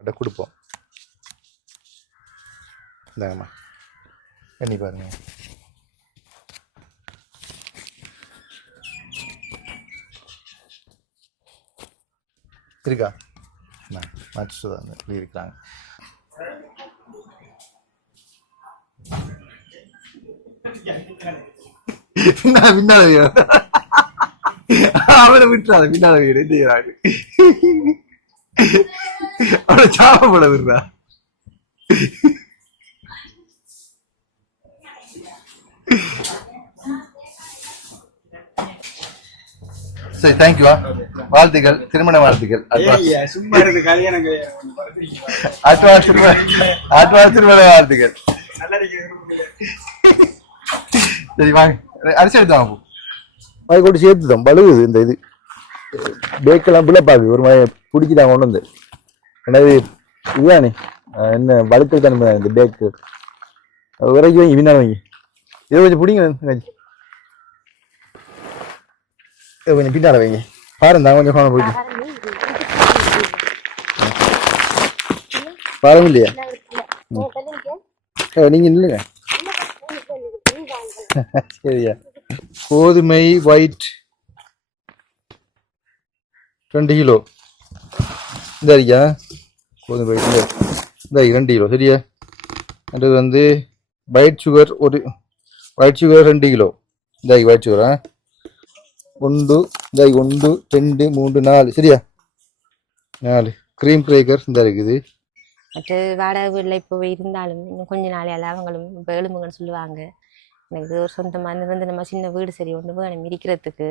கிட்ட கொடுப்போம். இந்தாங்கம்மா. எண்ணி பாருங்க. இருக்கா? மச்சு தான் இப்படி இருக்கிறாங்க. பின்னால பின்னால வீடு அவனை விட்டுறாத பின்னால வீடு அவனை சாப்பிட விடுறா. சரி தேங்க்யூவா வாழ்த்துக்கள் திருமண வாழ்த்துக்கள். அட்வான்ஸ். அட்வான்ஸ் திருமண அட்வான்ஸ் திருமண வாழ்த்துக்கள். சரி வாங்க. அரிசி எடுத்து வாங்க வாய் கூட சேர்த்து தான் பழுகுது இந்த இது. பேக்கெல்லாம் பிள்ளைப்பாக்கு ஒரு மாதிரி பிடிச்சிட்டாங்க கொண்டு வந்து. என்னது? இதுதானே என்ன வழுக்கல் தானே இந்த பேக்கு விரைக்கி வாங்கி பின்னால் வாங்கி. இதை கொஞ்சம் பிடிங்க இதை கொஞ்சம் பின்னால் வைங்க. பாருங்க நான் கொஞ்சம் ஃபோனை பிடிக்கும் பாருங்க இல்லையா? நீங்கள் இல்லைங்க சரியா? கோதுமை ஒயிட் ரெண்டு கிலோ. இந்த ஐயா கோதுமை ஒயிட் இந்த இரண்டு ரெண்டு கிலோ சரியா? அடுத்தது வந்து ஒயிட் சுகர் ஒரு ஒயிட் சுகர் ரெண்டு கிலோ. இந்த ஒயிட் சுகரா ஒன்று இந்த ஒன்று ரெண்டு மூன்று நாலு சரியா? நாலு. க்ரீம் கிரேக்கர் இந்த இருக்குது. மற்ற வாடகை வீட்டில் இப்போ இருந்தாலும் இன்னும் கொஞ்ச நாளையால அவங்களும் இப்போ எலும்புங்கன்னு சொல்லுவாங்க. எனக்கு ஒரு சொந்தமாக வந்து நம்ம சின்ன வீடு சரி ஒன்று வேணும் இருக்கிறதுக்கு.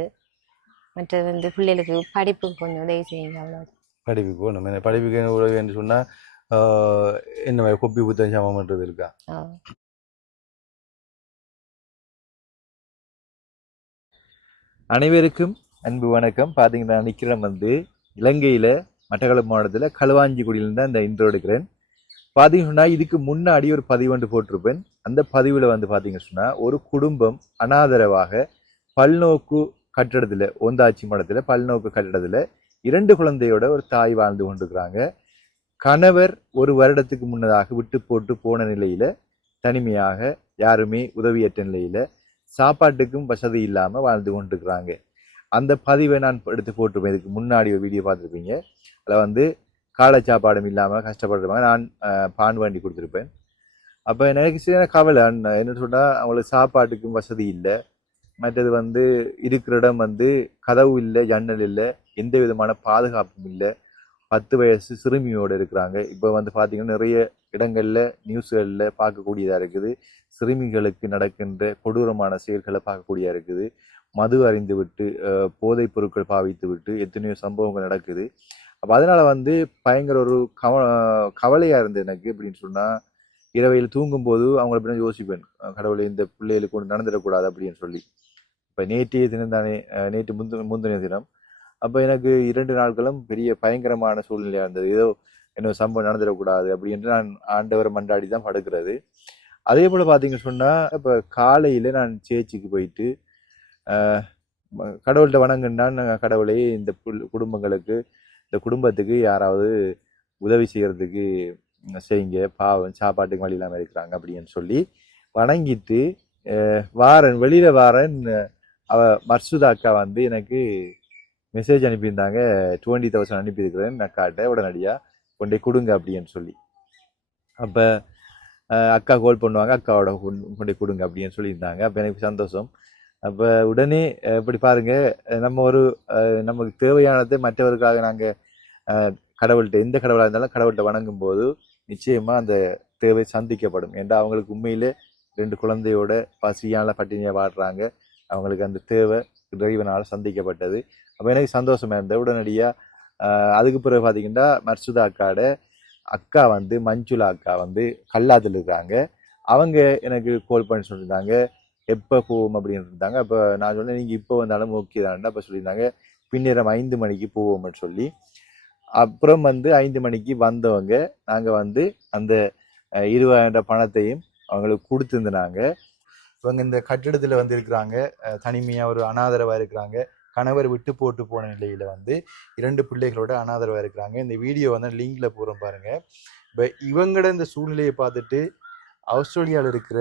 மற்ற வந்து பிள்ளைகளுக்கு படிப்புக்கு கொஞ்சம் உதவி செய்யுங்க அவ்வளோ படிப்புக்கு போகணும். என்ன படிப்புக்கு என்ன உதவி என்று சொன்னால் என்ன கொப்பி புத்தகம் சாமான்றது இருக்கா? அனைவருக்கும் அன்பு வணக்கம். பார்த்தீங்கன்னா நான் நிற்கிறேன் வந்து இலங்கையில் மட்டக்களப்பு மாவட்டத்தில் களுவாஞ்சிக்குடியிலேருந்து அந்த இன்ட்ரோ எடுக்கிறேன். பார்த்தீங்கன்னா இதுக்கு முன்னாடி ஒரு பதிவு ஒன்று போட்டிருப்பேன். அந்த பதிவில் வந்து பார்த்தீங்க சொன்னால் ஒரு குடும்பம் அனாதரவாக பல்நோக்கு கட்டடத்தில் ஓந்தாச்சி மடத்தில் பல்நோக்கு கட்டடத்தில் இரண்டு குழந்தையோட ஒரு தாய் வாழ்ந்து கொண்டிருக்கிறாங்க. கணவர் ஒரு வருடத்துக்கு முன்னதாக விட்டு போட்டு போன நிலையில தனிமையாக யாருமே உதவியற்ற நிலையில சாப்பாட்டுக்கும் வசதி இல்லாம வாழ்ந்து கொண்டிருக்கிறாங்க. அந்த பதிவை நான் எடுத்து போட்டிருப்பேன். இதுக்கு முன்னாடி ஒரு வீடியோ பார்த்துருப்பீங்க. அதில் வந்து காலை சாப்பாடும் இல்லாமல் கஷ்டப்படுறவங்க நான் பான் வண்டி கொடுத்துருப்பேன். அப்போ எனக்கு சில கவலை. என்ன சொன்னால் அவங்களுக்கு சாப்பாட்டுக்கும் வசதி இல்லை. மற்றது வந்து இருக்கிற இடம் வந்து கதவு இல்லை ஜன்னல் இல்லை. எந்த விதமான பாதுகாப்பும் இல்லை. பத்து வயசு சிறுமியோடு இருக்கிறாங்க. இப்போ வந்து பார்த்தீங்கன்னா நிறைய இடங்களில் நியூஸ்களில் பார்க்கக்கூடியதாக இருக்குது. சிறுமிகளுக்கு நடக்கின்ற கொடூரமான செயல்களை பார்க்கக்கூடியதாக இருக்குது. மது அறிந்து விட்டு போதைப் பொருட்கள் பாவித்து விட்டு எத்தனையோ சம்பவங்கள் நடக்குது. அப்போ அதனால் வந்து பயங்கர ஒரு கவ கவலையாக இருந்தது எனக்கு அப்படின்னு சொன்னால் இரவையில் தூங்கும்போது அவங்கள பற்றி யோசிப்பேன். கடவுளை இந்த பிள்ளைகளுக்கு ஒன்று நடந்துடக்கூடாது அப்படின்னு சொல்லி. இப்போ நேற்றைய தினம் தானே நேற்று முந்தின முந்தின தினம் அப்போ எனக்கு இரண்டு நாட்களும் பெரிய பயங்கரமான சூழ்நிலையாக இருந்தது. ஏதோ என்ன சம்பவம் நடந்துடக்கூடாது அப்படின்ட்டு நான் ஆண்டவரை மண்டாடி தான் படுக்கிறது. அதே போல் பார்த்தீங்க சொன்னால் இப்போ காலையில் நான் சேர்ச்சிக்கு போயிட்டு கடவுள்கிட்ட வணங்குன்னா நாங்கள் கடவுளையே இந்த குடும்பங்களுக்கு இந்த குடும்பத்துக்கு யாராவது உதவி செய்கிறதுக்கு செய்யுங்க. பாவம் சாப்பாட்டுக்கு வழி இல்லாமல் இருக்கிறாங்க அப்படின்னு சொல்லி வணங்கிட்டு வாரன் வெளியில் வாரன் அவ மர்சுதா அக்கா வந்து எனக்கு மெசேஜ் அனுப்பியிருந்தாங்க. டுவெண்ட்டி தௌசண்ட் அனுப்பியிருக்கிறேன். அக்காட்ட உடனடியாக கொண்டே கொடுங்க அப்படின்னு சொல்லி. அப்போ அக்கா கால் பண்ணுவாங்க. அக்காவோட கொண்டே கொடுங்க அப்படின்னு சொல்லியிருந்தாங்க. அப்போ எனக்கு சந்தோஷம். அப்போ உடனே இப்படி பாருங்கள் நம்ம ஒரு நமக்கு தேவையானதை மற்றவருக்காக நாங்கள் கடவுள்கிட்ட எந்த கடவுளாக இருந்தாலும் கடவுள்கிட்ட வணங்கும் போது நிச்சயமாக அந்த தேவை சந்திக்கப்படும். ஏன்டா அவங்களுக்கு உண்மையிலே ரெண்டு குழந்தையோட பசியான பட்டினியாக வாடுறாங்க அவங்களுக்கு அந்த தேவை இறைவனால் சந்திக்கப்பட்டது. அப்போ எனக்கு சந்தோஷமாக இருந்தது. உடனடியாக அதுக்கு பிறகு பார்த்தீங்கன்னா மர்சுதா அக்காட அக்கா வந்து மஞ்சுளா அக்கா வந்து கல்லாத்தில் இருக்காங்க. அவங்க எனக்கு கோல் பண்ணி சொல்லியிருந்தாங்க. எப்போ போவோம் அப்படின்னு இருந்தாங்க. அப்போ நான் சொன்னேன் நீங்கள் இப்போ வந்தாலும் ஓகே தான் அப்போ சொல்லியிருந்தாங்க. பின்னிரம் ஐந்து மணிக்கு போவோம்னு சொல்லி. அப்புறம் வந்து ஐந்து மணிக்கு வந்தவங்க நாங்கள் வந்து அந்த அஹ், இருபதாயிரம் பணத்தையும் அவங்களுக்கு கொடுத்துருந்தாங்க. இவங்க இந்த கட்டிடத்தில் வந்து இருக்கிறாங்க. தனிமையாக ஒரு அனாதரவாக இருக்கிறாங்க. கணவர் விட்டு போட்டு போன நிலையில் வந்து இரண்டு பிள்ளைகளோட அனாதரவாக இருக்கிறாங்க. இந்த வீடியோ வந்து லிங்கில் போகிறோம் பாருங்கள் இப்போ இவங்களோட இந்த சூழ்நிலையை பார்த்துட்டு ஆஸ்திரேலியாவில் இருக்கிற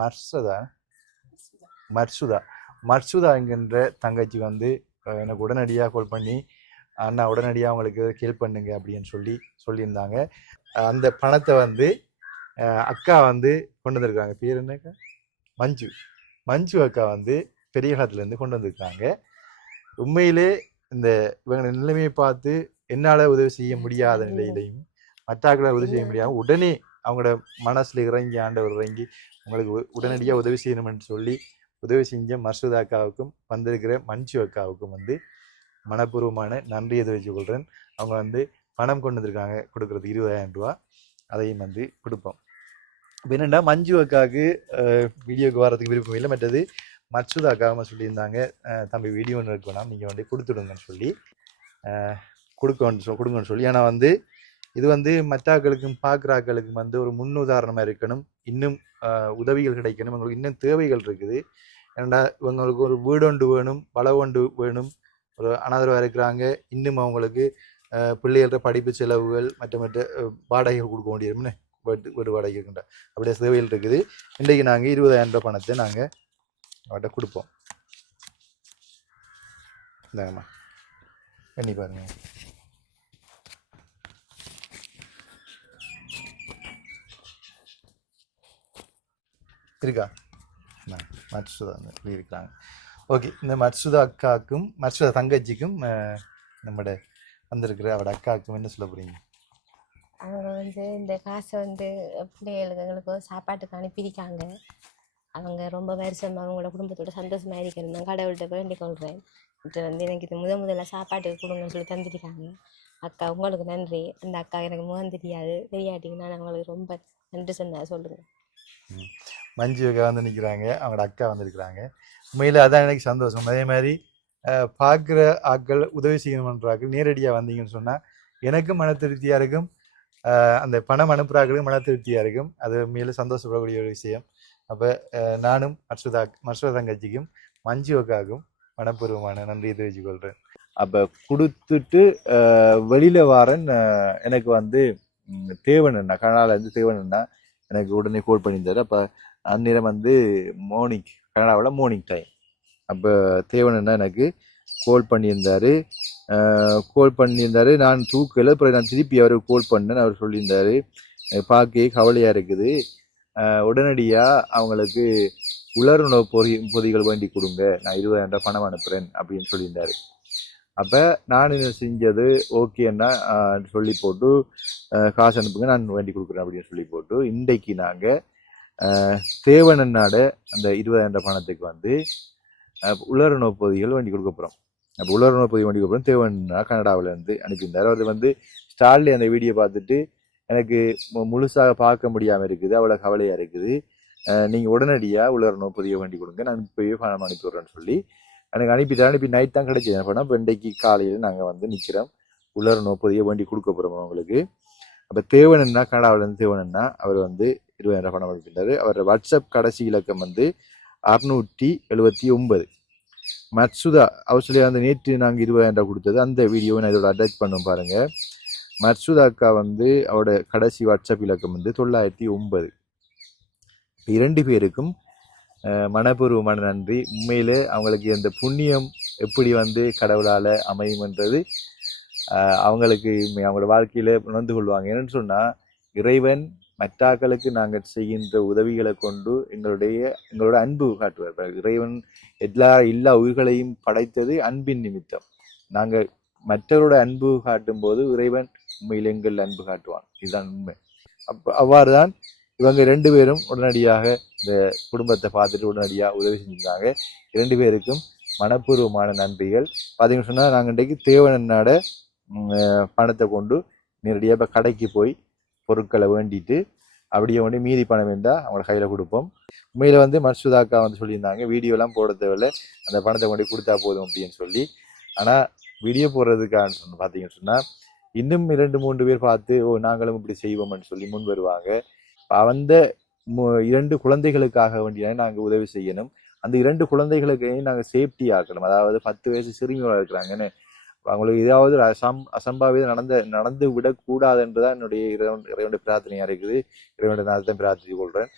மர்சதா மர்சுதா மர்சுதா என்கின்ற தங்கச்சி வந்து எனக்கு உடனடியாக கால் பண்ணி அண்ணா உடனடியாக அவங்களுக்கு ஹெல்ப் பண்ணுங்க அப்படின்னு சொல்லி சொல்லியிருந்தாங்க. அந்த பணத்தை வந்து அக்கா வந்து கொண்டு வந்திருக்காங்க. பேர் என்னக்கா? மஞ்சு. மஞ்சு அக்கா வந்து பெரிய காலத்துலேருந்து கொண்டு வந்திருக்காங்க. உண்மையிலே இந்த இவங்க நிலைமையை பார்த்து என்னால் உதவி செய்ய முடியாத நிலையிலையும் மற்றாக்களால் உதவி செய்ய முடியாம உடனே அவங்களோட மனசுல இறங்கி ஆண்டவர் இறங்கி உங்களுக்கு உ- உடனடியா உதவி செய்யணும்னு சொல்லி உதவி செஞ்ச மர்சூத் அக்காவுக்கும் வந்திருக்கிற மஞ்சு அக்காவுக்கும் வந்து மனப்பூர்வமான நன்றியை தெரிவித்துக் கொள்கிறேன் அவங்க வந்து பணம் கொண்டு வந்திருக்காங்க கொடுக்கறதுக்கு இருபதாயிரம் ரூபா. அதையும் வந்து கொடுப்போம். இப்போ என்னென்னா மஞ்சு அக்காவுக்கு வீடியோக்கு வரதுக்கு விருப்பம் இல்லை. மற்றது மர்சூதா அக்காவும் சொல்லியிருந்தாங்க தம்பி வீடியோ ஒன்று இருக்கணும் நீங்கள் வந்து கொடுத்துடுங்கன்னு சொல்லி கொடுக்கணும் சொ சொல் கொடுங்கன்னு சொல்லி. ஆனால் வந்து இது வந்து மற்றாக்களுக்கும் பார்க்குறாக்களுக்கும் வந்து ஒரு முன்னுதாரணமாக இருக்கணும். இன்னும் உதவிகள் கிடைக்கணும். எங்களுக்கு இன்னும் தேவைகள் இருக்குது. ஏன்னா இவங்களுக்கு ஒரு வீடு ஒன்று வேணும் பல ஒன்று வேணும். ஒரு அனாதரவாக இருக்கிறாங்க. இன்னும் அவங்களுக்கு ஆஹ், படிப்பு செலவுகள் மற்ற மற்ற வாடகைகள் கொடுக்க வேண்டியிருக்குன்னு வீட்டு வீடு வாடகை இருக்கின்ற அப்படியே தேவைகள் இருக்குது. இன்றைக்கு நாங்கள் இருபதாயிரம் ரூபாய் பணத்தை நாங்கள் அவட்ட கொடுப்போம். இந்தாங்கம்மா. பண்ணி பாருங்க. இருக்கா? நான் மட்சுதா இப்படி இருக்கிறாங்க. ஓகே இந்த மட்சுதா அக்காவுக்கும் மட்சுதா தங்கச்சிக்கும் நம்மட வந்திருக்கிற அவட அக்காவுக்கும் என்ன சொல்ல போறீங்க? அவங்க வந்து இந்த காசை வந்து பிள்ளைகளுக்கு எங்களுக்கு சாப்பாட்டுக்கு அனுப்பியிருக்காங்க. அவங்க ரொம்ப வருஷமா அவங்களோட குடும்பத்தோட சந்தோஷமாக இருக்கிறது நான் கடவுள்கிட்ட வேண்டிக் கொள்கிறேன் இது வந்து எனக்கு இது முத முதல்ல சாப்பாட்டுக்கு கொடுங்கன்னு சொல்லி தந்திருக்காங்க. அக்கா உங்களுக்கு நன்றி. அந்த அக்கா எனக்கு முகம் தெரியாது. தெரியாட்டிங்கன்னா நான் உங்களுக்கு ரொம்ப நன்றி சொன்ன சொல்லுங்கள் மஞ்சு அக்கா வந்து நிற்கிறாங்க அவங்களோட அக்கா வந்திருக்கிறாங்க. உண்மையில் அதான் எனக்கு சந்தோஷம். அதே மாதிரி பார்க்குற ஆட்கள் உதவி செய்யணுன்றாக்கள் நேரடியாக வந்தீங்கன்னு சொன்னால் எனக்கும் மன திருப்தியாக இருக்கும். அந்த பணம் அனுப்புகிறாக்களுக்கும் மன திருப்தியாக இருக்கும். அது உண்மையில சந்தோஷப்படக்கூடிய ஒரு விஷயம். அப்போ நானும் மர்சுதா மர்சுதா தங்கச்சிக்கும் மஞ்சு அக்காவுக்கும் மனப்பூர்வமான நன்றியை தெரிவித்துக் கொள்கிறேன் அப்போ கொடுத்துட்டு வெளியில் வாரன். எனக்கு வந்து தேவனண்ணா தேவன் தேவனண்ணா எனக்கு உடனே கோல் பண்ணியிருந்தாரு. அப்போ அந்நேரம் வந்து மார்னிங் கனடாவில் மார்னிங் டைம் அப்போ தேவனண்ணா எனக்கு கோல் பண்ணியிருந்தாரு. கோல் பண்ணியிருந்தாரு. நான் தூக்கல அப்புறம் நான் திருப்பி அவருக்கு கோல் பண்ணேன். அவர் சொல்லியிருந்தாரு "எனக்கு பார்க்க கவலையாக இருக்குது. உடனடியாக அவங்களுக்கு உலருணவு பொறி பொதிகள் வேண்டி கொடுங்க. நான் இருபதாயிரம் ரூபாய் பணம் அனுப்புகிறேன் அப்படின்னு சொல்லியிருந்தார். அப்போ நான் என்ன செஞ்சது? ஓகேன்னா சொல்லி போட்டு காசு அனுப்புங்க நான் வேண்டி கொடுக்குறேன் அப்படின்னு சொல்லி போட்டு இன்றைக்கு நாங்கள் தேவனன்னாட அந்த இருபதாயிரம் ரூபாய் பணத்துக்கு வந்து ஆஹ் உலருணவு பொதிகள் வேண்டி கொடுக்க போகிறோம் அப்போ உலருணவு பொதி வேண்டி கொடுக்குறோம் தேவன்னா கனடாவிலேருந்து அனுப்பியிருந்தார். அவர் வந்து ஸ்டாலில் அந்த வீடியோ பார்த்துட்டு எனக்கு முழுசாக பார்க்க முடியாமல் இருக்குது. அவ்வளோ கவலையாக இருக்குது. நீங்கள் உடனடியாக உலருணவு புதிய வண்டி கொடுங்க. நான் இப்போயே பணம் அனுப்பி விட்றேன்னு சொல்லி எனக்கு அனுப்பிட்டு அனுப்பி நைட் தான் கிடைச்சது. என்ன பண்ணால் இப்போ இன்றைக்கு காலையில் நாங்கள் வந்து நிற்கிறோம் உலருணவு புதிய வண்டி கொடுக்க போகிறோம் அவங்களுக்கு. அப்போ தேவனன்னா கனடாவிலேருந்து தேவனன்னா அவர் வந்து இருபதாயிரம் பணம் அனுப்பிட்டாரு அவர் வாட்ஸ்அப் கடைசி இலக்கம் வந்து அறுநூற்றி எழுபத்தி ஒன்பது. மட்சுதா ஆஸ்திரேலியா அந்த நேற்று நாங்கள் இருபதாயிரம் ரூபா கொடுத்தது. அந்த வீடியோவை நான் இதோட அட்டாச் பண்ணுவோம் பாருங்கள் மட்சுதா அக்கா வந்து அவரோட கடைசி வாட்ஸ்அப் இலக்கம் வந்து தொள்ளாயிரத்தி ஒன்பது. இரண்டு பேருக்கும் மனப்பூர்வமான நன்றி. உண்மையிலே அவங்களுக்கு இந்த புண்ணியம் எப்படி வந்து கடவுளால் அமையும்ன்றது அவங்களுக்கு அவங்களோட வாழ்க்கையில் உணர்ந்து கொள்வாங்க. என்னென்னு சொன்னால் இறைவன் மற்றாக்களுக்கு நாங்கள் செய்கின்ற உதவிகளை கொண்டு எங்களுடைய எங்களோட அன்பு காட்டுவார். இறைவன் எல்லா எல்லா உயிர்களையும் படைத்தது அன்பின் நிமித்தம். நாங்கள் மற்றவரோட அன்பு காட்டும் போது இறைவன் உண்மையில் எங்கள் அன்பு காட்டுவான். இதுதான் உண்மை. அப்போ அவ்வாறு தான் இவங்க ரெண்டு பேரும் உடனடியாக இந்த குடும்பத்தை பார்த்துட்டு உடனடியாக உதவி செஞ்சுருந்தாங்க ரெண்டு பேருக்கும் மனப்பூர்வமான நன்றிகள். பார்த்தீங்கன்னு சொன்னால் நாங்கள் இன்றைக்கு தேவனன்னாட பணத்தை கொண்டு நேரடியாக இப்போ கடைக்கு போய் பொருட்களை வேண்டிட்டு அப்படியே வந்து மீதி பணம் இருந்தால் அவங்கள கையில் கொடுப்போம். உண்மையில் வந்து மர்சுதாக்கா வந்து சொல்லியிருந்தாங்க வீடியோலாம் போட தேவையில்லை. அந்த பணத்தை கொண்டு கொடுத்தா போதும் அப்படின்னு சொல்லி. ஆனால் வீடியோ போடுறதுக்கான சொன்ன பார்த்தீங்கன்னு சொன்னால் இன்னும் இரண்டு மூன்று பேர் பார்த்து ஓ நாங்களும் இப்படி செய்வோம்னு சொல்லி முன் வருவாங்க. அந்த இரண்டு குழந்தைகளுக்காக வேண்டிய நாங்கள் உதவி செய்யணும். அந்த இரண்டு குழந்தைகளுக்கு நாங்கள் சேஃப்டி ஆக்கணும். அதாவது பத்து வயசு சிறுமிகள் இருக்கிறாங்கன்னு. அவங்களுக்கு ஏதாவது அசம் அசம்பாவிதம் நடந்த நடந்து விடக்கூடாது என்றுதான் என்னுடைய இறைவன் இறைவனுடைய பிரார்த்தனையாக இருக்குது. இறைவனுடைய நாளத்தை பிரார்த்தனை கொள்கிறேன்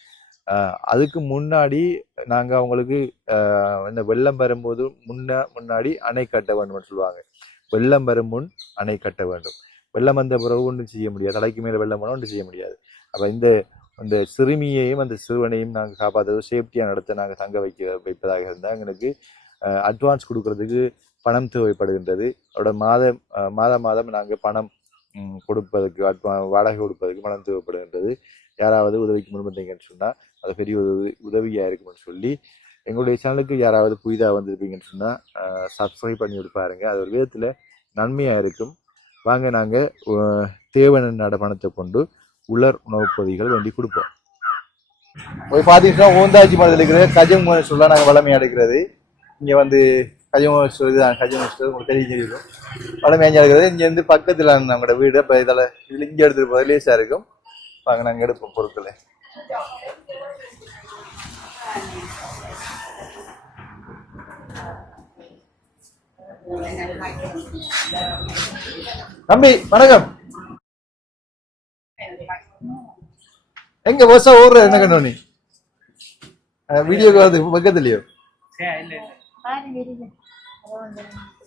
அதுக்கு முன்னாடி நாங்கள் அவங்களுக்கு இந்த வெள்ளம் வரும்போது முன்ன முன்னாடி அணை கட்ட வேண்டும்னு சொல்லுவாங்க. வெள்ளம் வரும் முன் அணை கட்ட வேண்டும். வெள்ளம் வந்த பிறகு ஒன்றும் செய்ய முடியாது. தலைக்கு மேலே வெள்ளம் போனால் ஒன்றும் செய்ய முடியாது. அப்போ இந்த அந்த சிறுமியையும் அந்த சிறுவனையும் நாங்கள் காப்பாற்றுறது சேஃப்டியாக நடத்த நாங்கள் தங்க வைக்க வைப்பதாக இருந்தால் எங்களுக்கு அட்வான்ஸ் கொடுக்கறதுக்கு பணம் தேவைப்படுகின்றது. அதோட மாதம் மாத மாதம் மாதம் நாங்கள் பணம் கொடுப்பதற்கு அட்வா வாடகை கொடுப்பதற்கு பணம் தேவைப்படுகின்றது. யாராவது உதவிக்கு முன்வந்தீங்கன்னு சொன்னால் அது பெரிய உதவி உதவியாக இருக்கும்னு சொல்லி எங்களுடைய சேனலுக்கு யாராவது புதிதாக வந்திருப்பீங்கன்னு சொன்னால் சப்ஸ்கிரைப் பண்ணி பாருங்கள் அது ஒரு விதத்தில் நன்மையாக இருக்கும். வாங்க நாங்கள் தேவன நடமானத்தை கொண்டு உலர் உணவுப் பொதிகள் வேண்டி கொடுப்போம். போய் பார்த்தீங்கன்னா ஓந்தாச்சி மரத்தில் இருக்கிற கஜம் சொல்ல நாங்கள் வளமையாக எடுக்கிறது இங்கே வந்து கஜம் இதுதான் கஜம் உங்களுக்கு தெரியும் தெரியும் வளமையாக எடுக்கிறது இங்கேருந்து பக்கத்தில் நம்மளோட வீடு இப்போ இதில் இதில் இங்கே எடுத்துகிட்டு போகிறது லேசாக இருக்கும். வாங்க நாங்கள் எடுப்போம் பொருட்களை. தம்பி வணக்கம் எங்க வருஷம் ஓடுற என்ன கண்ணு நீ வீடியோக்கு வருது பக்கத்துலயோ சரி, இல்ல,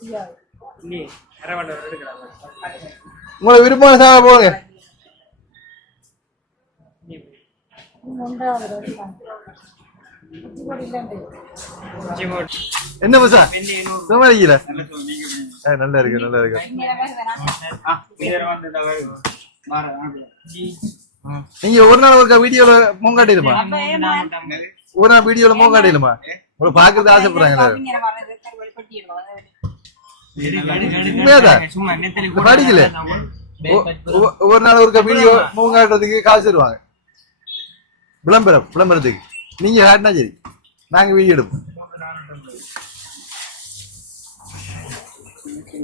இல்ல. நீ அரவணை எடுக்கிறாங்க. உங்களை விருப்பமான சாக போங்க ஜிமோட். என்ன பசா. சும்மா இருக்கீல நல்ல இருக்கு நல்லா இருக்கு. நீங்க ஒரு நாள் ஒருக்கா வீடியோல மூங்காட்டிடுமா? ஒரு நாள் வீடியோல மூங்காட்டிடுமா உங்களை பாக்குறது ஆசைப்படுறாங்க எல்லாரும். உண்மையாதான்? சும்மா நெத்தலி இது படிக்கல. ஒரு நாள் ஒருக்கா வீடியோ மூங்காட்டுறதுக்கு காசு தருவாங்க. விளம்பரம் விளம்பரத்துக்கு. நீங்க காட்டினா சரி நாங்க வீடியோ எடுப்போம்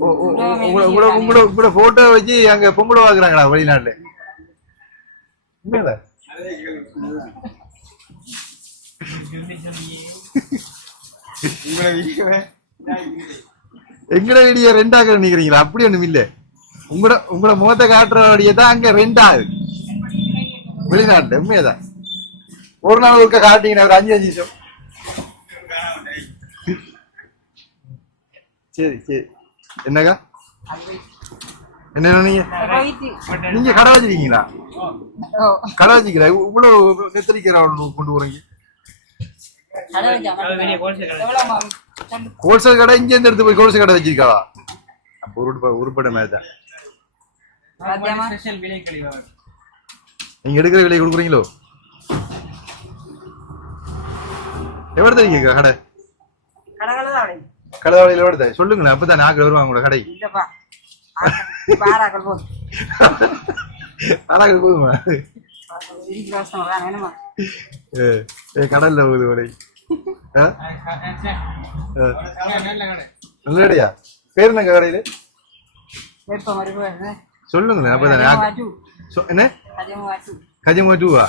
ஓ- ஓ- உங்களோட உங்களோட- போட்டோ வச்சு அங்க பொம்பளை வாக்குறாங்களா வெளிநாட்டுல உண்மையில உங்களை எங்கட வீடியோ ரெண்டாக நினைக்கிறீங்களா அப்படி ஒண்ணும் இல்ல உங்களோட உங்களோட முகத்தை காட்டுற தான் அங்க ரெண்டாகுது வெளிநாட்டுல உண்மையதான் ஒரு நாள் ஒருக்கா காட்டிங்கன்னா ஒரு அஞ்சு அஞ்சு நிமிஷம். சரி சரி. என்னக்கா? என்ன நீங்க? நீங்க கடை வச்சிருக்கீங்களா? கடை வச்சிருக்கீங்களா? இவ்வளவு நெத்தரிக்கிற கொண்டு போறீங்க. ஹோல்சேல் கடை இங்க இருந்து எடுத்து போய் ஹோல்சேல் கடை வச்சிருக்காவா அப்ப உருப்ப உருப்பட மாதிரி தான் ஸ்பெஷல் விலை கழிவு? நீங்க எடுக்கிற விலை கொடுக்குறீங்களோ? எவ்வளவு தரீங்க கடை கடைவாளையில எவ்வளவு தரீங்க சொல்லுங்களேன் அப்பதான் நாக்கு வருவாங்க உங்களோட கடை ஆனாக்கு போதுமா ஏ, ஏ, கடல்ல போகுது கடை ஆ? ஆ. நல்ல கடை நல்ல கடையா பேர் என்ன கடையில சொல்லுங்களேன் அப்பதான் நாக்கு- சொ- என்ன கஜிமா டூவா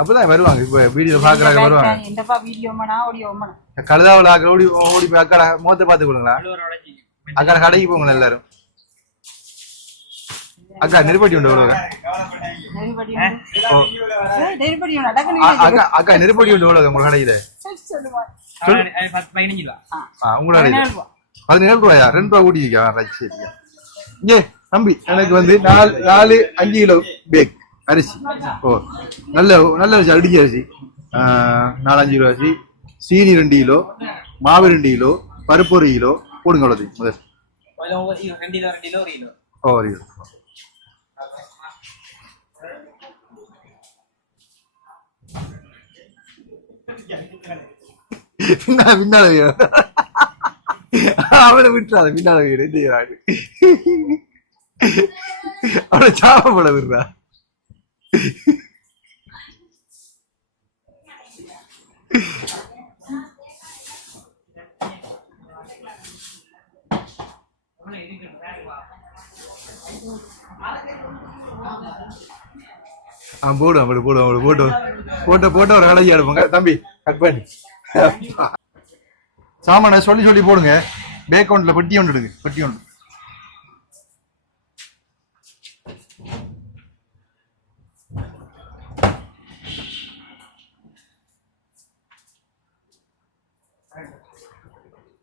அப்பதான் வருவாங்க. இப்ப வீடியோ பாக்குறாங்க வருவாங்க. கழுதாவில் ஆக்க ஓடி ஓடி போய் அக்கா முகத்தை பார்த்து கொடுங்களா அக்கா கடைக்கு போங்களா எல்லாரும்? அக்கா நெருப்பட்டி உண்டு எவ்வளவு அக்கா அக்கா நெருப்பட்டி உண்டு எவ்வளவு உங்க கடையில. பத்து உங்களோட கடையில. பதினேழு ரூபாயா? ரெண்டு ரூபா கூட்டி வைக்க ரைட் சரி இங்கே தம்பி எனக்கு வந்து நாலு நாலு அஞ்சு கிலோ பேக் அரிசி. ஓ நல்ல நல்ல அரிசி அடிச்ச அரிசி. நாலஞ்சு கிலோ அரிசி. சீனி ரெண்டு கிலோ. மாவு ரெண்டு கிலோ. பருப்பு ஒரு கிலோ. போடுங்க அவ்வளோது முதல். ரெண்டு கிலோ ரெண்டு கிலோ ஒரு கிலோ ஓ ஒரு கிலோ. பின்னால பின்னால அவனை விட்டுறாத பின்னால வீடு அவனை சாப்பப்பட விடுறா. ஆ போடு அப்படி போடு அப்படி போட்டு போட்டு போட்டு ஒரு கடைக்கு எடுப்போங்க. தம்பி கட் பண்ணி. சாமான சொல்லி சொல்லி போடுங்க. பேக்கவுண்ட்ல பெட்டி ஒன்று இருக்கு பெட்டி ஒன்று சரி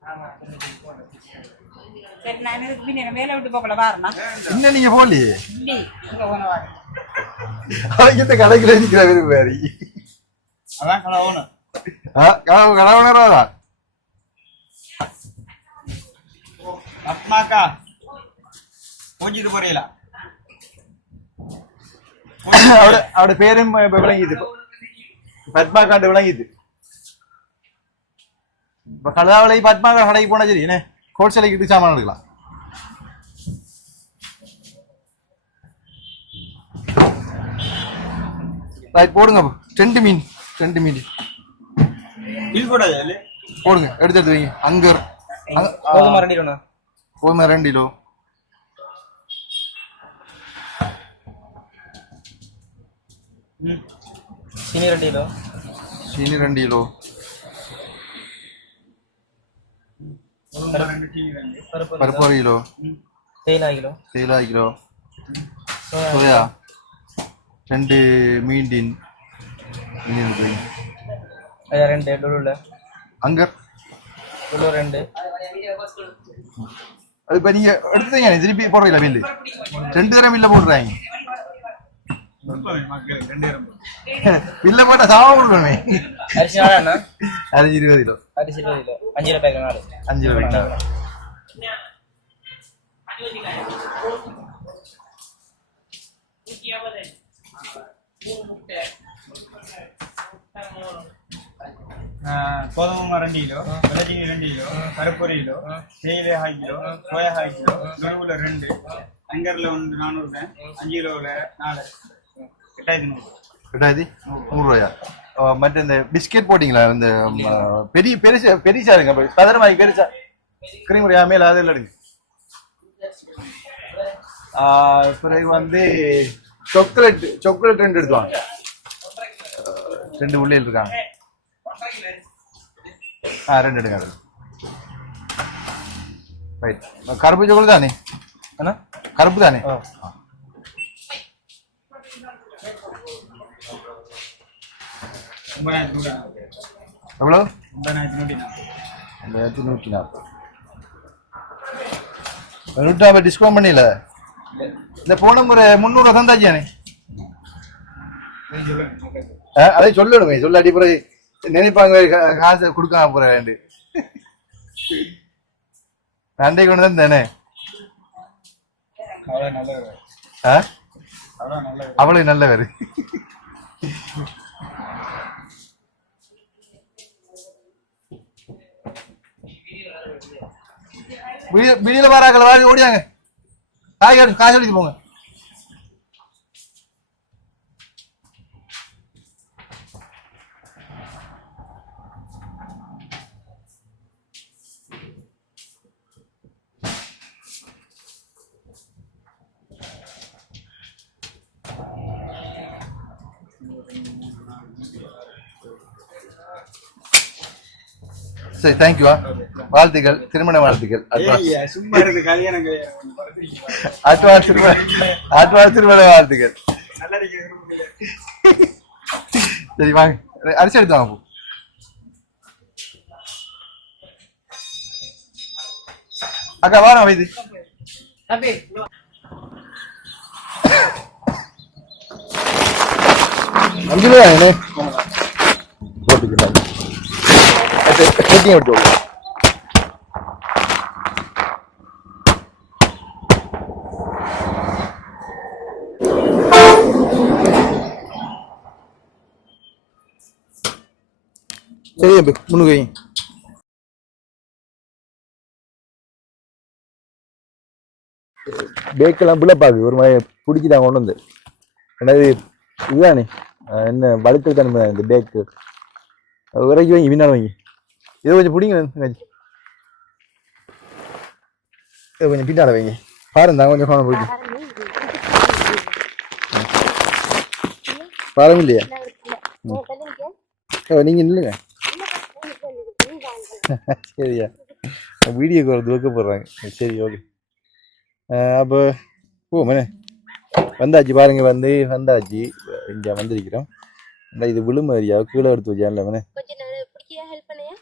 நான் இதுக்கு பின்ன வேலை விட்டு போகல வாரண்ணா இன்னும் நீங்க போகலையே? இந்த கடைக்குள்ள நிக்கிற விரும்பாரி அதான் கலவணும் கடவுளரா அப்மாக்கா பூஜிட்டு போறீங்களா? அவட பேரும் விளங்கிது பத்மா காண்டு விளங்கிது இப்ப கழுதாவளை பத்மா கடைக்கு போனா சரி என்ன? ஹோல்சேலுக்கு சாமான் எடுக்கலாம் ரைட் போடுங்க அப்போ. ரெண்டு மீன் ரெண்டு மீன் இது கூடாது இல்ல போடுங்க எடுத்து எடுத்து வைங்க அங்க ஒரு- அங்க- கோதுமை ரெண்டு கிலோ கோதுமை ரெண்டு கிலோ சீனி ரெண்டு கிலோ சீனி ரெண்டு கிலோ ஒரு கிலோ. தேயிலா கிலோ. தேயிலா கிலோ. சோயா. ரெண்டு மீண்டின். மீன் எடுத்து வைங்க. ரெண்டு. லுலுல. அங்க லுலு ரெண்டு. அது இப்ப நீங்க எடுத்துட்டீங்க திருப்பி போடுறீங்களா பில்லு ரெண்டு தரம் பில்ல போடுறாங்க. பில்ல போட்டா போடுவேன் அரிசி இருபது கிலோ. அரிசி இருபது கிலோ. அஞ்சு கிலோ பேக்கெட் நாலு. அஞ்சு கிலோ வைங்க. கோதுமை ரெண்டு கிலோ வெள்ளச்சீனி ரெண்டு கிலோ பருப்பு ஒரு கிலோ தேயிலை ஹாய் கிலோ சோயா ஹாய் கிலோ நுணுவுல ரெண்டு அங்கரில் ஒன்று நானூறு அஞ்சு கிலோவில் நாலு. ரெண்டாயிரத்தி நூறு. ரூபாயா ஓ, மற்ற இந்த பிஸ்கெட் போட்டீங்களா? இந்த பெரிய பெருசா பெருசா இருங்க. அப்ப சதுரமாய் பெருசா. கிரீம் மேல அதில் எடுங்க ஆ, பிறகு வந்து சாக்லேட் சாக்லேட் ரெண்டு எடுத்துவாங்க ரெண்டு உள்ளே இருக்காங்க. ஆ ரெண்டு எடுங்க ரைட் கருப்பு சாக்லேட் தானே? அண்ணா கருப்பு தானே ஆ. ஒன்பதாயிரத்தி நூறு எவ்வளோ ஒன்பதாயிரத்தி நூற்றி நாற்பது. ரெண்டாயிரத்தி நூற்றி நாற்பது. நூற்றி நாற்பது. டிஸ்கவுண்ட் பண்ணியில இந்த போன முறை முந்நூறு தந்தாச்சியானே அதை சொல்லணுமே சொல்லாட்டி பிறகு நினைப்பாங்க கா- காசு கொடுக்காம போறேன் நண்டை கொண்டு தான் தானே அவ்வளோ நல்லவர். விடியல அவ்வளோ நல்லவர் வாடி ஓடியாங்க. காய் காசு போங்க. சரி தேங்க்யூ வாழ்த்துக்கள் திருமண வாழ்த்துக்கள் அட்வான்ஸ் திருமண அட்வான்ஸ் திருமண வாழ்த்துக்கள் சரி வாங்க. அரிசி எடுத்து வாங்க. அக்கா வாரம் வைது அஞ்சு ரூபா போட்டுக்கலாம் செட்டிங் விட்டு சரி அம்பி முன்னுக்கு வைங்க பேக்கெல்லாம் பிள்ளைப்பாக்கு ஒரு மாதிரி பிடிச்சி தான் கொண்டு வந்து. என்னது இதுதானே? என்ன வழுக்கல் தானே இந்த பேக்கு. இறக்கி வைங்க பின்னால் வைங்க இதை கொஞ்சம் பிடிங்க தங்கச்சி. இது கொஞ்சம் பின்னால் வைங்க. பாருங்க தான் கொஞ்சம் ஃபோனை பிடிக்கும் பாருங்க இல்லையா ஓ, நீங்கள் இல்லைங்க சரியா. வீடியோக்கு ஒரு துவக்க போடுறாங்க. சரி ஓகே. அப்போ ஓ மனே. வந்தாச்சு பாருங்க வந்து வந்தாச்சு. இங்கே வந்திருக்கிறோம். இந்த இது விழுமரியா கீழே எடுத்து வச்சான்ல மனே கொஞ்சம் நான் பிடிக்கியா ஹெல்ப் பண்ணியா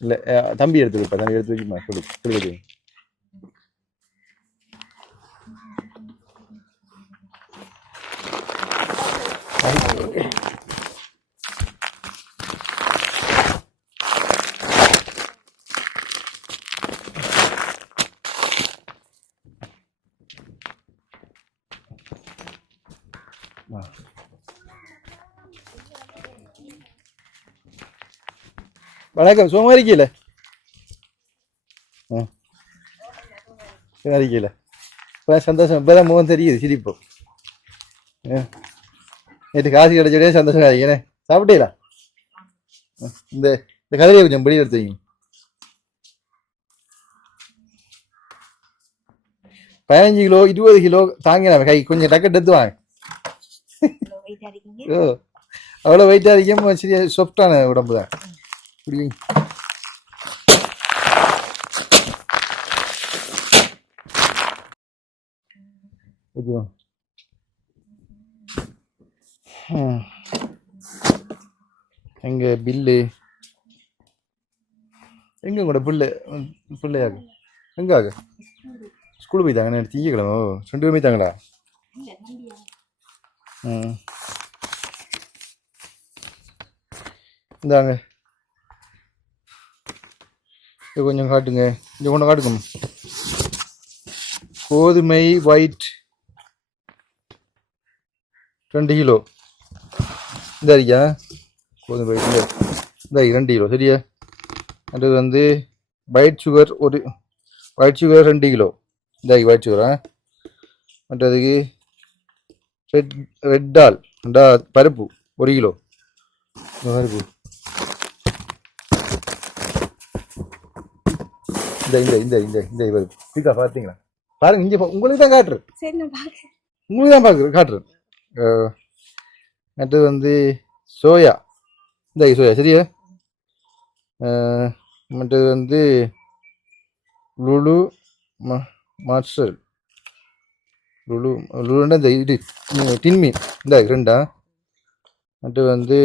இல்லை தம்பி எடுத்து வைப்பா தம்பி எடுத்து வைக்குமா? கொடு கொடுக்குது வணக்கம். சும்மா இருக்கீல ஆ. இருக்கீல இப்போ சந்தோஷம். இப்போ தான் முகம் தெரியுது சிரிப்பு. ஆ. நேற்று காசு கிடைச்சோடய சந்தோஷம் ஆகிக்கண்ணே சாப்பிட்டீங்களா? இந்த இந்த கதையை கொஞ்சம் படி எடுத்து வைங்க பதினஞ்சு கிலோ இருபது கிலோ தாங்கினா கை கொஞ்சம் டக்கு எடுத்து வாங்க. ஓ. அவ்வளோ வெயிட்டாக இருக்கும் சரியா சாஃப்டான உடம்பு தான் இப்படி வைங்க. எங்க பில்லு? எங்க கூட பிள்ளை? பிள்ளையாக எங்க ஆக ஸ்கூல் போய்த்தாங்க நேற்று திங்கக்கிழமை ஓ ரெண்டு பேரும் போய்த்தாங்களா ம் இந்தாங்க. இது கொஞ்சம் காட்டுங்க. இது கொண்டு காட்டுக்கணும் கோதுமை ஒயிட் ரெண்டு கிலோ. இந்த ஐயா கோதுமை ஒயிட் இந்த ரெண்டு கிலோ. சரியா? அடுத்தது வந்து ஒயிட் சுகர் ஒரு ஒயிட் சுகர் ரெண்டு கிலோ. இந்த ஒயிட் சுகரா மற்றதுக்கு ரெட் ரெட் டால் ரெண்டா பருப்பு ஒரு கிலோ. பருப்பு. இந்த இந்த இந்த இந்த இந்த பருப்பு சீக்கா பார்த்தீங்களா பாருங்க இங்கே உங்களுக்கு தான் காட்டுறேன் உங்களுக்கு தான் பார்க்குறேன் காட்டுறேன் அஹ், அடுத்தது வந்து சோயா. இந்த சோயா சரியா? மற்றது வந்து லுலு ம மாஸ்டர் லுலு லுலுன்னா இந்த இது ம், டின் மீன். இந்த ரெண்டா? அடுத்து வந்து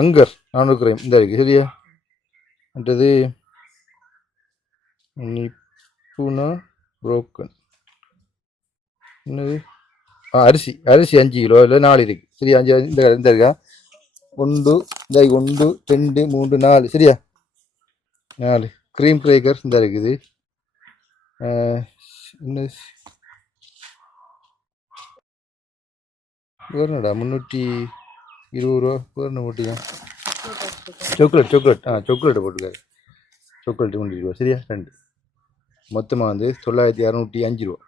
அங்கர் நானூறு கிராம். இந்த இருக்கு சரியா? அடுத்தது நிப்புனா புரோக்கன் என்னது? ஆ அரிசி அரிசி அஞ்சு கிலோ இல்லை நாலு இருக்கு. சரியா? அஞ்சு இந்த இந்த இருக்கா? ஒன்று இந்த ஒன்று ரெண்டு மூன்று நாலு. சரியா? நாலு. க்ரீம் கிரேக்கர் இந்த இருக்குது. என்ன? வேறுடா முந்நூற்றி இருபது ரூபா. வேறு போட்டியா சாக்லேட் சாக்லேட் ஆ சாக்லேட் போட்டுக்காரு சாக்லேட் முந்நூற்றி ரூபா. சரியா? ரெண்டு. மொத்தமாக வந்து தொள்ளாயிரத்தி இரநூத்தி அஞ்சு ரூபா.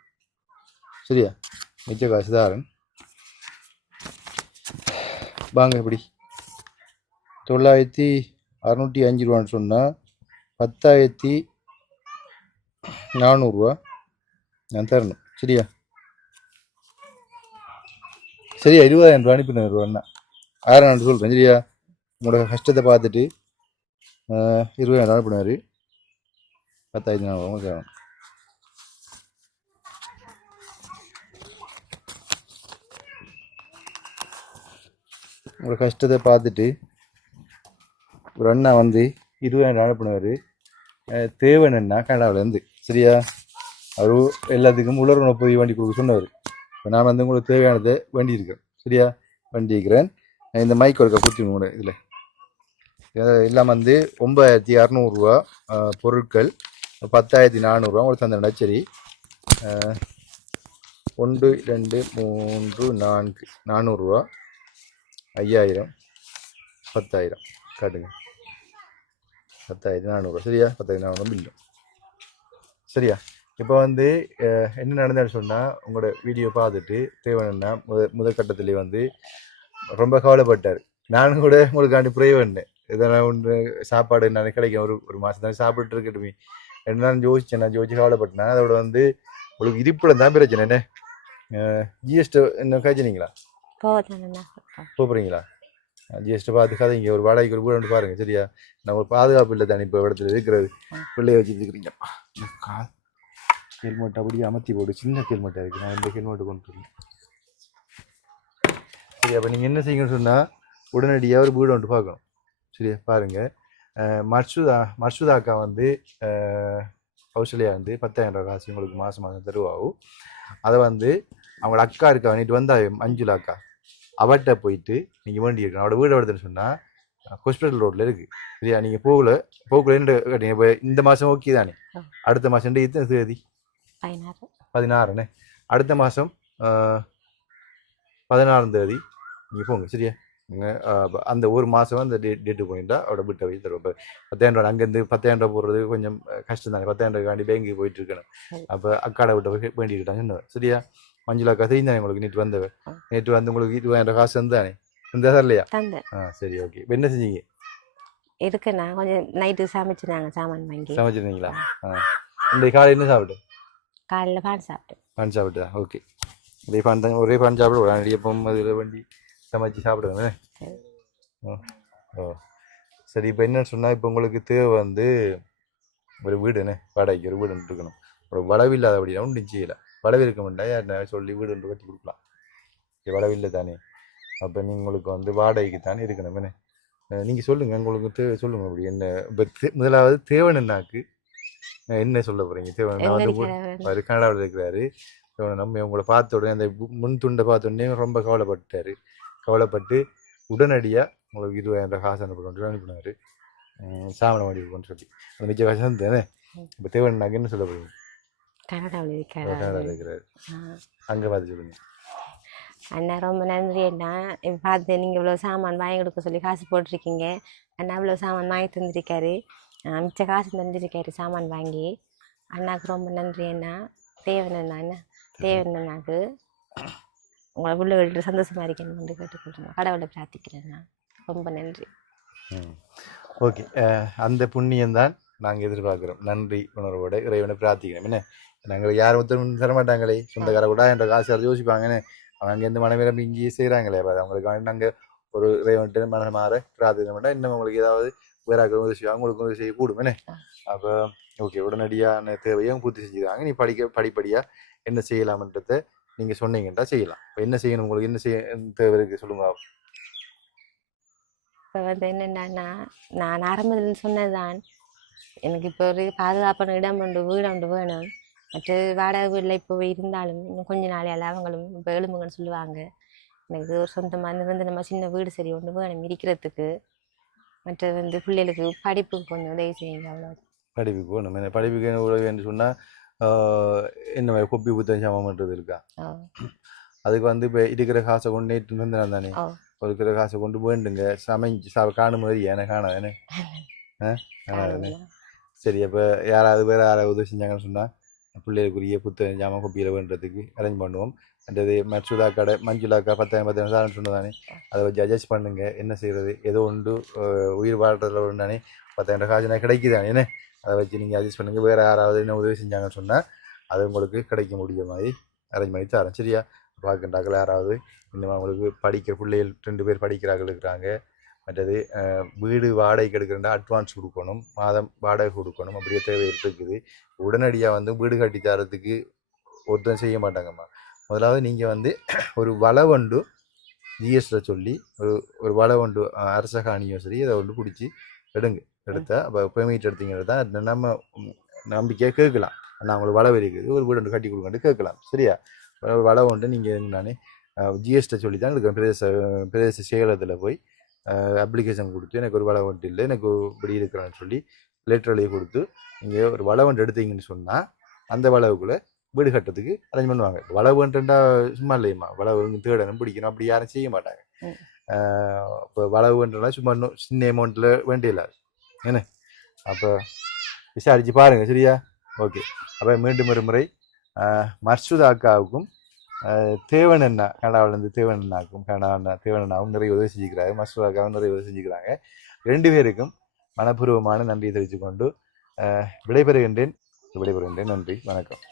சரியா? மிச்ச காசு தாரன். வாங்க இப்படி. தொள்ளாயிரத்தி அறநூற்றி அஞ்சு ரூபான்னு சொன்னால் பத்தாயிரத்தி நானூறுரூவா நான் தரணும். சரியா? சரியா? இருபதாயிரம் ரூபா அனுப்பினேன் ரூபாண்ணா ஆயிரம் நான் சொல்கிறேன் சரியா? உங்களோட கஷ்டத்தை பார்த்துட்டு இருபதாயிரம் ரூபா அனுப்பினார். பத்தாயிரத்தி நானூறுவா தரணும் உங்களோட கஷ்டத்தை பார்த்துட்டு ஒரு அண்ணா வந்து இதுவும் அனுப்பினார் தேவன் அண்ணா கனடாவிலேருந்து சரியா அவரு எல்லாத்துக்கும் உலர்வுணை போய் வண்டி கொடுக்க சொன்னவர் இப்போ நான் வந்து உங்களுக்கு தேவையானதை வண்டி இருக்கேன் சரியா வண்டி இருக்கிறேன் இந்த மைக் ஒருக்க கொடுத்துருங்க கூட இதில் எல்லாம் வந்து ஒன்பதாயிரத்தி இரநூறுவா பொருட்கள் பத்தாயிரத்தி நானூறுரூவா உங்களுக்கு தந்தேன் சரி. ஒன்று ரெண்டு மூன்று நான்கு. நானூறுரூவா ஐயாயிரம். பத்தாயிரம். காட்டுங்க. பத்தாயிரத்தி நானூறுரூவா சரியா? பத்தாயிரத்தி நானூறு பில்லும் சரியா? இப்போ வந்து என்ன நடந்ததுன்னு சொன்னால் உங்களோட வீடியோ பார்த்துட்டு தேவனா முத முதல் கட்டத்துலேயே வந்து ரொம்ப கவலைப்பட்டார். நானும் கூட உங்களுக்காண்டி ப்ரே பண்ணேன் எதனா ஒன்று சாப்பாடு நான் கிடைக்கும் ஒரு ஒரு மாதம் தான் சாப்பிட்டு இருக்கட்டுமே. என்ன நான் யோசிச்சேன் நான் யோசிச்சு கவலைப்பட்டேன். அதோட வந்து உங்களுக்கு இருப்பில் தான் பிரச்சனை என்ன? ஜிஎஸ்டி என்ன காய்ச்சினீங்களா போதானண்ணா போகிறீங்களா ஜிஎஸ்டி பார்த்து கதைங்க. ஒரு வாடகைக்கு ஒரு வீடு வந்து பாருங்க சரியா? நம்ம பாதுகாப்பு இல்லை தானே இப்போ இடத்துல இருக்கிறது. பிள்ளைய வச்சு இருக்கிறீங்கப்பா கால் ஹெல்மெட் அப்படியே அமர்த்தி போடு. சின்ன ஹெல்மெட்டாக இருக்குது நான் இந்த ஹெல்மெட்டு கொண்டு சரி அப்போ நீங்கள் என்ன செய்யணும்னு சொன்னால் உடனடியாக ஒரு வீடு ஒன்று பார்க்கணும். சரியா? பாருங்கள் மர்ஷுதா மர்ஷுதா அக்கா வந்து கௌசல்யா வந்து பத்தாயிரம் ரூபா காசு உங்களுக்கு மாதம் மாதம் தருவாகும் அதை வந்து அவங்களோட அக்கா இருக்கா நேற்று வந்தா மஞ்சுளா அக்கா. அவட்ட போயிட்டு நீங்கள் வேண்டி இருக்கணும். அவட வீடு எடுத்துன்னு சொன்னால் ஹாஸ்பிட்டல் ரோட்டில் இருக்குது சரியா? நீங்கள் போகல போகல கேட்டீங்க. இப்போ இந்த மாதம் ஓகே தானே. அடுத்த மாதம் எத்தனை தேதி? பதினாறு. பதினாறுண்ணே அடுத்த மாதம் பதினாறாம் தேதி நீங்கள் போங்க. சரியா? அந்த ஒரு மாதம் அந்த டே டேட்டு போயிட்டா அவட விட்ட வச்சு தருவோம். பத்தாயிரம் ரூபா அங்கேருந்து பத்தாயிரம் ரூபா போடுறது கொஞ்சம் கஷ்டம் தானே. பத்தாயிரம் ரூபாய்க்காண்டி பேங்க்கு போயிட்டு இருக்கணும். அப்போ அக்காடை விட்ட போய் வேண்டிக்கிட்டாங்க சரியா? மஞ்சுளா தெரியும் தானே உங்களுக்கு நேற்று வந்தவ. நேற்று வந்து உங்களுக்கு இருபதாயிரம் ரூபா காசு வந்தானே இருந்தா இல்லையா ஆ சரி ஓகே. என்ன செஞ்சீங்க? இருக்குண்ணா கொஞ்சம் நைட்டு சமைச்சினாங்க சாமான் வாங்கி. சமைச்சிருந்தீங்களா? இன்றைக்கு காலை என்ன சாப்பிட்டு? காலையில் பால் சாப்பிட்டேன். பான் சாப்பிட்டா ஓகே. ஒரே பான் தான் ஒரே பான் சாப்பிட ஒரு இடியப்பம் அதில் வண்டி சமைச்சு சாப்பிடுவேன். ஓ. சரி இப்போ என்ன சொன்னால் இப்போ உங்களுக்கு தேவை வந்து ஒரு வீடுண்ணே வாடகைக்கு ஒரு வீடு இருக்கணும். ஒரு வளவு இல்லாத அப்படின்னா ஒன்றும் செய்யலை. வளவு இருக்க மாட்டா யார்னா சொல்லி வீடு ஒன்று கட்டி கொடுக்கலாம். வளவு இல்லை தானே. அப்போ உங்களுக்கு வந்து வாடகைக்கு தானே இருக்கணும் நீங்கள் சொல்லுங்கள் உங்களுக்கு தேவை சொல்லுங்கள் அப்படி. என்ன இப்போ முதலாவது தேவனண்ணாக்கு அஹ், என்ன சொல்ல போகிறீங்க தேவன் வந்து அவர் கனடாவில் இருக்கிறாரு. நம்ம உங்களை பார்த்த உடனே அந்த முன் துண்டை பார்த்த உடனே ரொம்ப கவலைப்பட்டாரு கவலைப்பட்டு உடனடியாக உங்களுக்கு இருபதாயிரம் ரூபாய் காசு அனுப்பணும் அனுப்பினாரு சாமனை கொண்டு சொல்லி. அந்த மிச்ச காசு வந்து தானே? இப்போ தேவன் நாங்கள் என்ன சொல்ல போறீங்க கனடாவில் இருக்கிறார். இருக்கிறாரு. அங்கே பார்த்து சொல்லுங்க. அண்ணா ரொம்ப நன்றி அண்ணா. இப்ப பார்த்து நீங்கள் இவ்வளோ சாமான் வாங்கி கொடுக்க சொல்லி காசு போட்டிருக்கீங்க. அண்ணா இவ்வளோ சாமான் வாங்கி தந்திருக்காரு. மிச்ச காசு தந்திருக்காரு சாமான் வாங்கி. அண்ணாக்கு ரொம்ப நன்றி அண்ணா. தேவன் அண்ணா அண்ணா. தேவன் அண்ணாக்கு. உங்களை உள்ள விட்டு சந்தோஷமா இருக்கணும்னு கேட்டுக்கொள்கிறேன் கடவுளை பிரார்த்திக்கிறேன் ரொம்ப நன்றி. ஓகே. அந்த புண்ணியம் தான் நாங்கள் எதிர்பார்க்குறோம். நன்றி உணர்வோட இறைவனை பிரார்த்திக்கிறோம். என்ன? நாங்கள் யாரும் ஒருத்தரும் தரமாட்டாங்களே? சொந்தக்கார கூட என்ற காசு யோசிப்பாங்கன்னு அவங்க அங்கேருந்து மனவிரம் இங்கேயே செய்கிறாங்களே அப்போ அவங்களுக்கு நாங்கள் ஒரு இறைவன்ட்டு மன மாற பிரார்த்தனை பண்ணால் இன்னும் உங்களுக்கு ஏதாவது வேற உதவி செய்யும் அவங்களுக்கு உதவி செய்ய கூடும். என்ன? அப்போ ஓகே உடனடியான தேவையும் பூர்த்தி செஞ்சுக்கிறாங்க. நீ படிக்க படிப்படியாக என்ன செய்யலாம்ன்றத நீங்கள் சொன்னீங்கன்னா செய்யலாம். இப்போ என்ன செய்யணும்? உங்களுக்கு என்ன செய்ய தேவை இருக்குது சொல்லுங்க இப்போ வந்து என்னென்னா நான் ஆரம்பத்தில் சொன்னதுதான். எனக்கு இப்போ ஒரு பாதுகாப்பான இடம் உண்டு வீடு உண்டு வேணும். மற்ற வாடகை வீட்டில் இப்போ இருந்தாலும் இன்னும் கொஞ்ச நாளையால் அவங்களும் இப்போ எழுமுங்கன்னு சொல்லுவாங்க. எனக்கு ஒரு சொந்தமாக வந்து நம்ம சின்ன வீடு சரி ஒன்று வேணும் இருக்கிறதுக்கு. மற்ற வந்து பிள்ளைகளுக்கு படிப்புக்கு கொஞ்சம் உதவி செய்யுங்க அவ்வளோ படிப்புக்கு என்ன படிப்புக்கு உதவி என்று சொன்னால் என்ன கொப்பி புத்தகம் சாமான்றது இருக்கா? அதுக்கு வந்து இப்போ இருக்கிற காசை கொண்டு நேற்று நான் தானே இருக்கிற காசை கொண்டு வேண்டுங்க. சமைஞ்சு சா காணும் மாதிரி ஏன்னா காணாதானே. சரி அப்போ யாராவது வேறு யாராவது உதவி செஞ்சாங்கன்னு சொன்னால் பிள்ளைகளுக்குரிய புத்தகம் ஜாமான் கொப்பியில் வேண்டுறதுக்கு அரேஞ்ச் பண்ணுவோம். அண்டது மன்சுதா கடை மஞ்சுளா அக்கா பத்தாயிரம் பத்தாயிரம் சார்னு சொன்னதானே அதை வச்சு அட்ஜஸ்ட் பண்ணுங்க. என்ன செய்கிறது ஏதோ அஹ், உயிர் வாழ்றதுல ஒன்றானே பத்தாயிரம் காசுனா கிடைக்குதானே என்ன அதை வச்சு நீங்கள் அட்ஜஸ்ட் பண்ணுங்கள் வேறு யாராவது என்ன உதவி செஞ்சாங்கன்னு சொன்னால் அது உங்களுக்கு கிடைக்க முடிய மாதிரி அரேஞ்ச் பண்ணி தரேன். சரியா? பார்க்கின்றாக்கள் யாராவது இன்னும் அவங்களுக்கு படிக்கிற பிள்ளைகள் ரெண்டு பேர் படிக்கிறார்கள் இருக்கிறாங்க. மற்றது வீடு வாடகைக்கு எடுக்கிறா அட்வான்ஸ் கொடுக்கணும். மாதம் வாடகை கொடுக்கணும். அப்படியே தேவை இருக்குது. உடனடியாக வந்து வீடு கட்டி தரத்துக்கு ஒருத்தன் செய்ய மாட்டாங்கம்மா. முதலாவது நீங்கள் வந்து ஒரு வளவண்டு ஜிஎஸ்டில் சொல்லி ஒரு ஒரு வளவண்டு அஹ், அரச சரி அதை ஒன்று பிடிச்சி எடுங்க. எடுத்தா. அப்போ பெர்மிட் எடுத்தீங்கன்னா தான் நம்ம நம்பிக்கையாக கேட்கலாம். நான் உங்களுக்கு வளவு இருக்குது ஒரு வீடு ஒன்று கட்டி கொடுங்கன்னு கேட்கலாம். சரியா? வளவு ஒன்று நீங்கள் நானே ஜிஎஸ்டி சொல்லி தான் எடுக்கிறேன். பிரதேச பிரதேச சேலத்தில் போய் அப்ளிகேஷன் கொடுத்து எனக்கு ஒரு வளவு ஒன்று இல்லை எனக்கு இப்படி இருக்கிறேன்னு சொல்லி லெட்டர் எழுதி கொடுத்து நீங்கள் ஒரு வளவண்டு எடுத்தீங்கன்னு சொன்னால் அந்த வளவுக்குள்ளே வீடு கட்டுறதுக்கு அரேஞ்ச் பண்ணுவாங்க. இப்போ வளவுன்றா சும்மா இல்லையம்மா? வளவு தேடணும் பிடிக்கணும் அப்படி யாரும் செய்ய மாட்டாங்க. இப்போ வளவுன்றலாம் சும்மா இன்னும் சின்ன அமௌண்ட்டில் வேண்டியல என்ன? அப்போ விசாரித்து பாருங்கள் சரியா? ஓகே. அப்போ மீண்டும் ஒரு முறை ஆஹ், மர்சுதா அக்காவுக்கும் தேவன் அண்ணா கனடாவிலேருந்து தேவன் அண்ணாக்கும் கனடா அண்ணா தேவன் அண்ணாவும் நிறைய உதவி செஞ்சுக்கிறாங்க மர்சுதா அக்காவும் நிறைய உதவி செஞ்சுக்கிறாங்க. ரெண்டு பேருக்கும் மனப்பூர்வமான நன்றியை தெரிவித்துக்கொண்டு விடைபெறுகின்றேன் விடைபெறுகின்றேன். நன்றி வணக்கம்.